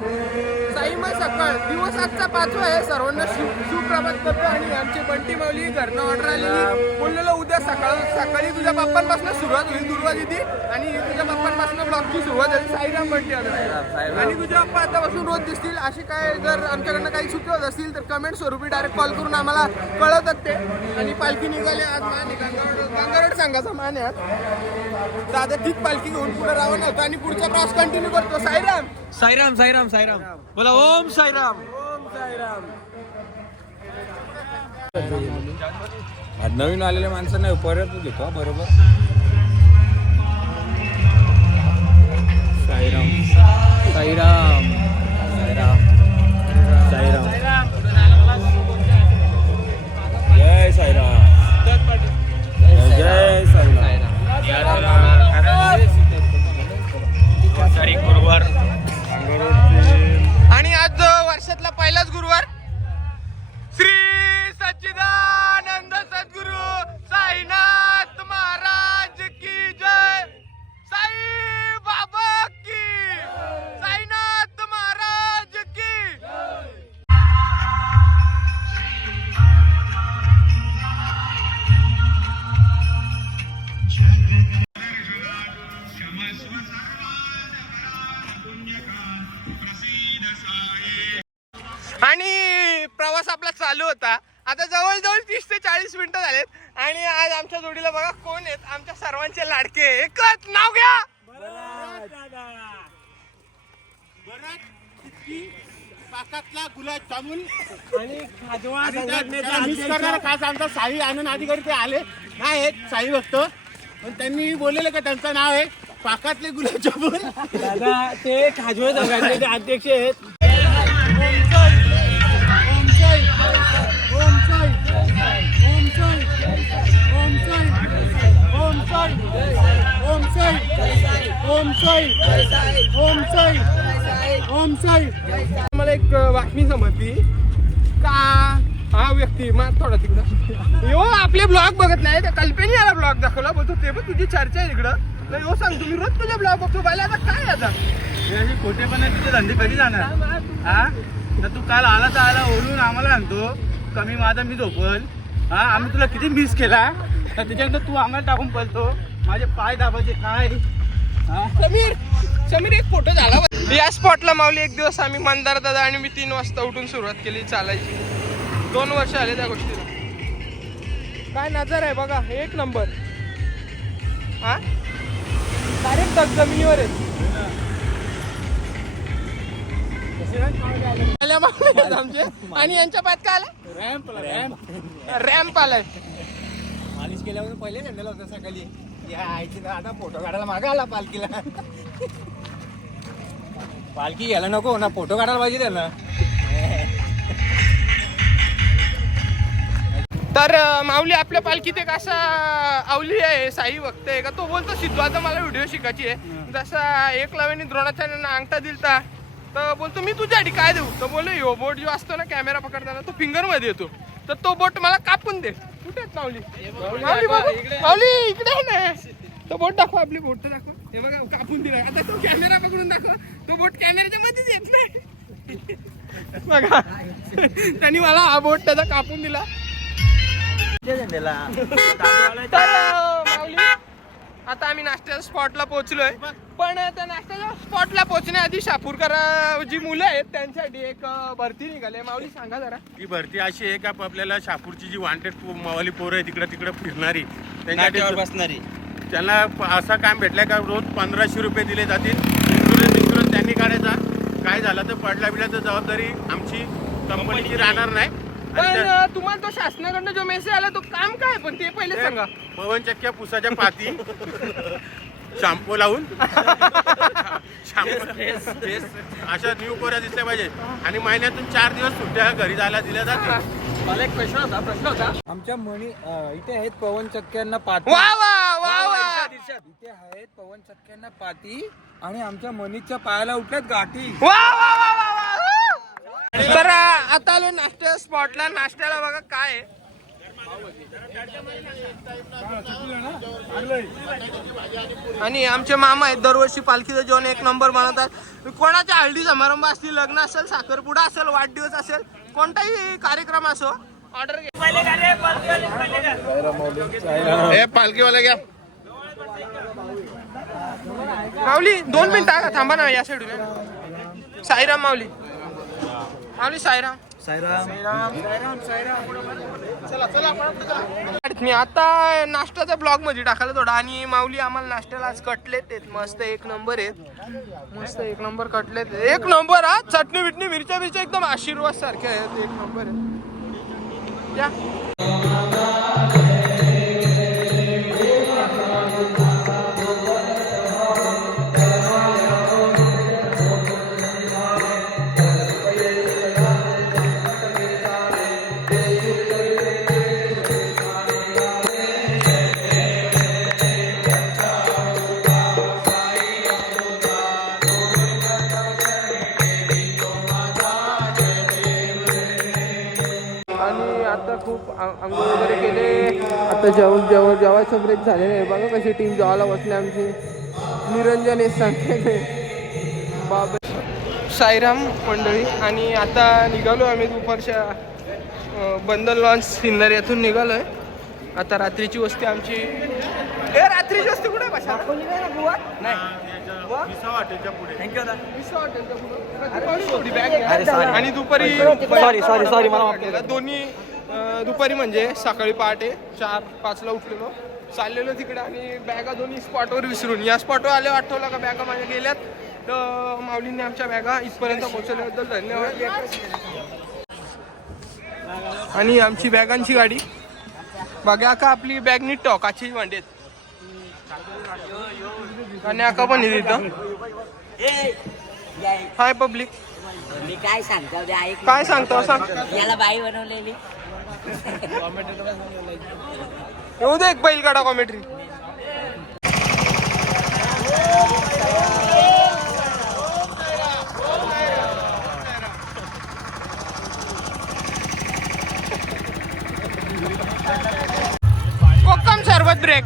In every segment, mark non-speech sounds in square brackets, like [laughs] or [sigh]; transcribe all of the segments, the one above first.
साईमा सकाळ. दिवस आजचा पाचवा आहे. सर्वांना शु सुप्रभात करतो आणि आमची बंटी माऊली. घरनं ऑर्डर आलेली. बोललेलं उद्या सकाळ सकाळी तुझ्या बाप्पांपासून सुरुवात होईल दुर्वा दिदी. आणि तुझ्या बाप्पांपासून ब्लॉगची सुरुवात झाली साईराम बंटी ऑर्डर आणि तुझे बाप्पा आतापासून रोज दिसतील. अशी काय जर आमच्याकडनं काही चुकी होत असतील तर कमेंट स्वरूपी डायरेक्ट कॉल करून आम्हाला कळवतात ते. आणि पालखी निघाली. आज गंगारोड सांगायचा मान आहे. आज दादा तीच पालखी घेऊन पुढे रावण होतो आणि पुढचा प्रवास कंटिन्यू करतो. साईराम. साईराम साईराम साईराम. बोला ओम साईराम. ओम साईराम. नवीन आलेल्या माणसांना परत घेतो हा, बरोबर? साईराम. साईराम. प्रवास आपला चालू होता. आता जवळजवळ तीस ते चाळीस मिनिटं झालेत. आणि आज आमच्या जोडीला बघा कोण आहेत? आमच्या सर्वांचे लाडके. एकच नाव घ्या. पाकातला गुलाब जामुन आणि त्याला मिस करणारा खास आमचा साई आनंद अधिकारी ते आले. नाही आहेत साई भक्त. पण त्यांनी बोललेलं का त्यांचं नाव आहे? पाकातले गुलाबजामुन दादा ते खाजवळ संघाचे अध्यक्ष आहेत. मला एक बातमी समजली का हा व्यक्ती मग थोडा तिकडं. यो आपले ब्लॉग बघत नाही त्या कल्पेनी याला ब्लॉग दाखवला बोलतो ते पण तुझी चर्चा आहे इकडं. नाही यो सांग तुम्ही रोज तुझे ब्लॉग बघतो बायला आता काय आता? खोटेपणा तुझे धंदे कधी जाणार? हा? तर तू काल आला तर आला ओढून आम्हाला सांगतो कमी माझा मी झोपल. हा आम्ही तुला किती मिस केला? तर त्याच्यानंतर तू आम्हाला टाकून पळतो. माझे पाय दाबायचे काय? हा? समीर समीर एक फोटो झाला. या स्पॉटला माऊली एक दिवस आम्ही मंदार दादा आणि मी तीन वाजता उठून सुरुवात केली चालायची. दोन वर्ष आले त्या गोष्टीला. काय नजर आहे बघा एक नंबर. हा? डायरेक्ट जमिनीवर आहे. आमचे. आणि यांच्या पायात काय आलं? रॅम्प रॅम्प रॅम्प आलाय. मालिश केल्यावर पहिले नेलेला होता सकाळी. आता फोटो काढायला मागे आला पालखीला. पालखी घ्यायला नको ना फोटो काढायला पाहिजे त्यांना. तर माऊली आपल्या पालखीत एक असा आवली आहे साई भक्त आहे का? तो बोलतो सिद्धू आता मला व्हिडिओ शिकायची आहे. जसा एक लावेनी द्रोणाचार्यांना अंगठा दिलता तर बोलतो मी तुझ्यासाठी काय देऊ? तर बोललो यो बोट जो असतो ना कॅमेरा पकडताना तो फिंगरमध्ये येतो. तर तो बोट मला कापून दे. कुठे आहेत माऊली? इकडे. आहे ना. तो बोट दाखव आपली बोट तर दाखव. हे बघा कापून दिला आता तो कॅमेरा पकडून दाखव. तो बोट कॅमेऱ्याच्या मध्येच येत नाही. बघा. त्यांनी मला हा बोट त्याचा कापून दिला. तर [laughs] आता आम्ही नाश्त्याच्या स्पॉटला पोहोचलोय. पण त्या नाश्त्याच्या स्पॉटला पोहोचण्याआधी शापूरकर जी मुलं आहेत त्यांच्यासाठी एक भरती निघाली माऊली सांगा जरा. ही भरती अशी आहे का आपल्याला शापूरची जी वांटेड मावाली पोरं आहे तिकडे तिकडे फिरणारी त्यांच्यासाठी बसणारी. त्यांना असं काम भेटलंय का रोज पंधराशे रुपये दिले जातील. इन्शुरन्स इन्शुरन्स त्यांनी काढायचा. काय झालं तर पडला बिडला तर जबाबदारी आमची कंपनीची राहणार नाही. पण अं, तुम्हाला तो शासनाकडनं जो मेसेज आला तो काम काय? पण ते पहिले सांगा. पवन चक्क्या पुसाच्या पाती. शॅम्पू लावून. शॅम्पू. अशा न्यू कोऱ्या दिसल्या पाहिजे. आणि महिन्यातून चार दिवस सुट्ट्या घरी जायला दिल्या जातील मला एक प्रश्न होता प्रश्न होता. आमच्या मणी अं, इथे आहेत पवन चक्क्यांना पाठी वा वा वा वा इथे आहेत पवन चक्क्यांना पाठी आणि आमच्या मनीच्या पायाला उठल्यात गाठी. वा वा वा वा वा. तर आता आलो नाश्त्या स्पॉटला नाश्त्याला बघा काय आहे. आणि आमचे मामा आहेत दरवर्षी पालखीचं जेवण एक नंबर बनवतात. कोणाच्या हळदी समारंभ असतील लग्न असेल साखरपुडा असेल वाढदिवस असेल कोणताही कार्यक्रम असो ऑर्डर हे पालखीवाले घ्या. माऊली दोन मिनिटं? थांबा ना या साईडून साईराम माऊली. माऊली साईराम मी आता नाश्त्याचा ब्लॉगमध्ये टाकला थोडा. आणि माऊली आम्हाला नाश्त्याला आज कटलेट आहेत मस्त एक नंबर आहेत. मस्त एक नंबर कटलेट आहेत. एक नंबर हा. चटणी बिटणी मिरच्या बिरच्या एकदम आशीर्वाद सारख्या आहेत. एक नंबर आहेत. या. जेवण जेवण जेवायचं ब्रेक झालेलं आहे. बघा कशी टीम जेवायला बसली आमची. निरंजन हे सांगते. बाब साईराम मंडळी आणि आता निघालो आम्ही दुपारच्या बंदर लॉन्च सिन्नर येथून निघालो आहे आता रात्रीची वस्ती आमची. ए रात्रीची वस्ती कुठे आहे बसा? आणि दुपारी सॉरी सॉरी सॉरी मला दोन्ही दुपारी म्हणजे सकाळी पहाटे चार पाचला उठलेलो. चाललेलो तिकडे आणि बॅगा दोन्ही स्पॉटवर विसरून. या स्पॉटवर आले आठवलं का बॅगा माझ्या गेल्यात? तर माऊलींनी आमच्या बॅगा इथपर्यंत पोहोचवल्याबद्दल धन्यवाद. आणि आमची बॅगांची गाडी. बघा का आपली बॅग नीट टॉकाची भांडेत. आणि आका पण तिथं हाय पब्लिक. मी काय सांगतो काय सांगतो सांग. याला बाई बनवलेली. येऊ दे एक बैलगाडा कॉमेंट्री कोकम सरबत ब्रेक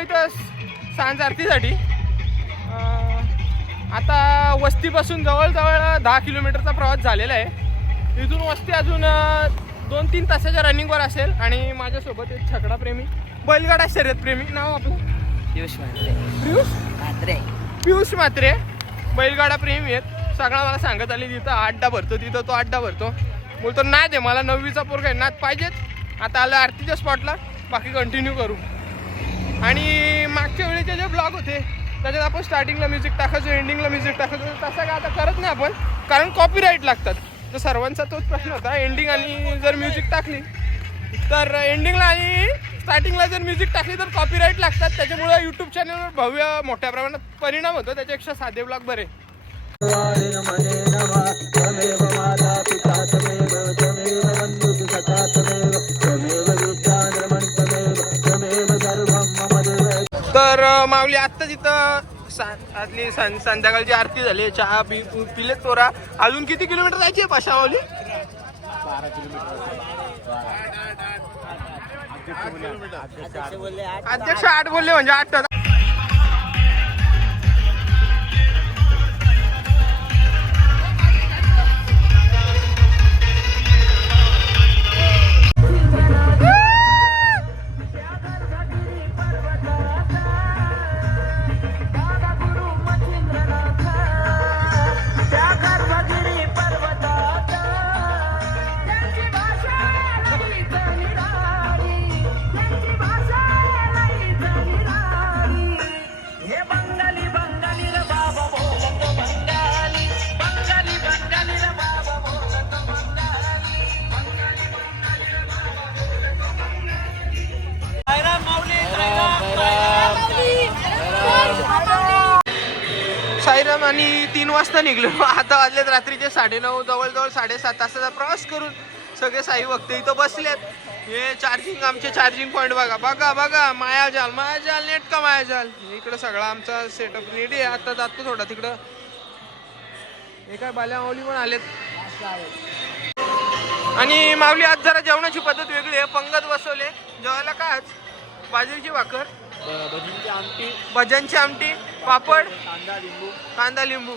इथं सांज आरतीसाठी. आता वस्तीपासून जवळजवळ दहा किलोमीटरचा प्रवास झालेला आहे. इथून वस्ती अजून दोन तीन तासाच्या रनिंगवर असेल आणि माझ्यासोबत एक छकडा प्रेमी बैलगाडा शर्यत प्रेमी नाव आपलं? पियुष म्हात्रे. पियुष? म्हात्रे. पियुष मात्रे बैलगाडा प्रेमी आहेत. सगळा मला सांगत आली तिथं अड्डा भरतो तिथं तो अड्डा भरतो. बोलतो नाद आहे मला नववीचा पोरगा आहे नाद पाहिजेत. आता आलं आरतीच्या स्पॉटला बाकी कंटिन्यू करू. आणि मागच्या वेळेचे जे ब्लॉग होते त्याच्यात आपण स्टार्टिंगला म्युझिक टाकायचो एंडिंगला म्युझिक टाकायचो तसं काय आता करत नाही आपण. कारण कॉपीराईट लागतात. तर सर्वांचा तोच प्रश्न होता. एंडिंग आणि जर म्युझिक टाकली तर एंडिंगला आणि स्टार्टिंगला जर म्युझिक टाकली तर कॉपीराईट लागतात. त्याच्यामुळे यूट्यूब चॅनलवर भव्य मोठ्या प्रमाणात परिणाम होतो. त्याच्यापेक्षा साधे ब्लॉग बरे. तर माऊली आत्ता तिथं सा- सं- संध्याकाळची आरती झाली चहा पि पिले चोरा अजून किती किलोमीटर जायची आहे पाशा माऊली? अध्यक्ष आठ अध्यक्ष आठ बोलले म्हणजे आठ वाजता निघलो. आता वाजलेत रात्रीचे साडेनऊ जवळजवळ साडेसात तासाचा प्रवास करून सगळे साई भक्त इथं बसलेत. हे चार्जिंग आमचे चार्जिंग पॉईंट बघा बघा बघा मायाजाल मायाजाल नेट का मायाजाल इकडं सगळा आमचा सेटअप रेडी आहे. आता जातो थोडा तिकडं. हे काय बाल्या माऊली पण आलेत. आणि माऊली आज जरा जेवणाची पद्धत वेगळी आहे. पंगत बसवले. जेवायला काय आज? बाजरीची भाकर. भजनची आमटी. पापड. कांदा लिंबू.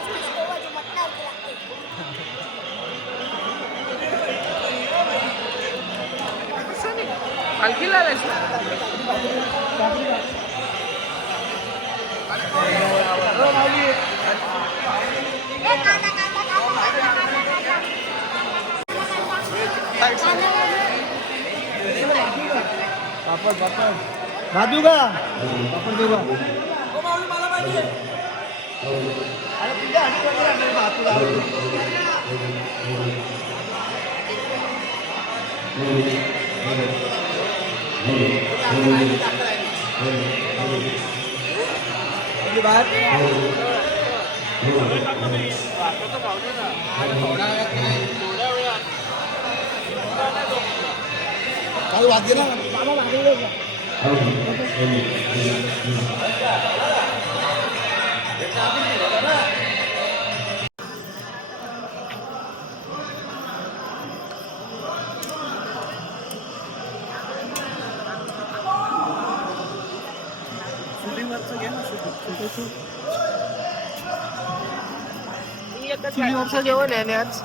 नाही. पालखीला आलायस ना? भाजू का चुलीवरचं जेवण आहे आणि आज उद्या द्या, चुलीवरचं जेवण आहे आज?